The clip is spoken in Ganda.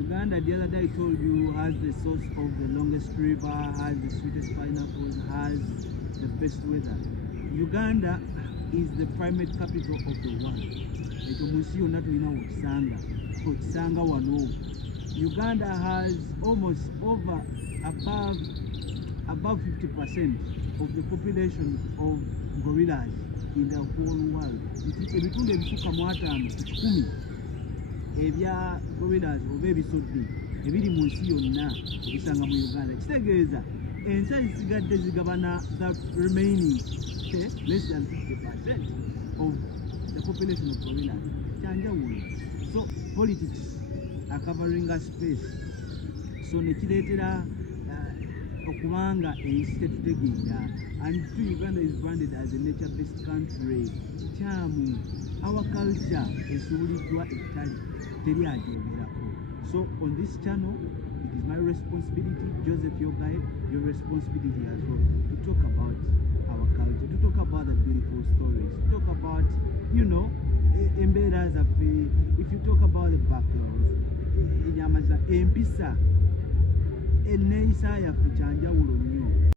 Uganda, the other day I told you, has the source of the longest river, has the sweetest pineapples, has the best weather. Uganda is the primate capital of the world. Uganda has almost above 50% of the population of gorillas in the whole world. Ebitundu ebifuka mu 5 ku 10 ebya gorillas oba ebisodde ebiri mu nsi yonna obisanga mu Uganda. Kitegeeza ensi ezisigadde zigabana the remaining less than 50% of the population of gorillas. Kyanjawulo. So politics are covering a space. So nekireetera okubanga ensi tetutegeera, and Uganda is branded as a nature-based country. Kyamu our culture esuuliddwa ettali teri agyogerako. So on this channel, it is my responsibility, Joseph Yogai, your responsibility as well, to talk about our culture, to talk about the beautiful stories, to talk about, you know, embeera zaffe. If you talk about the buffaloes, enyama za empisa, enneeyisa yaffe kyanjawulo nnyo.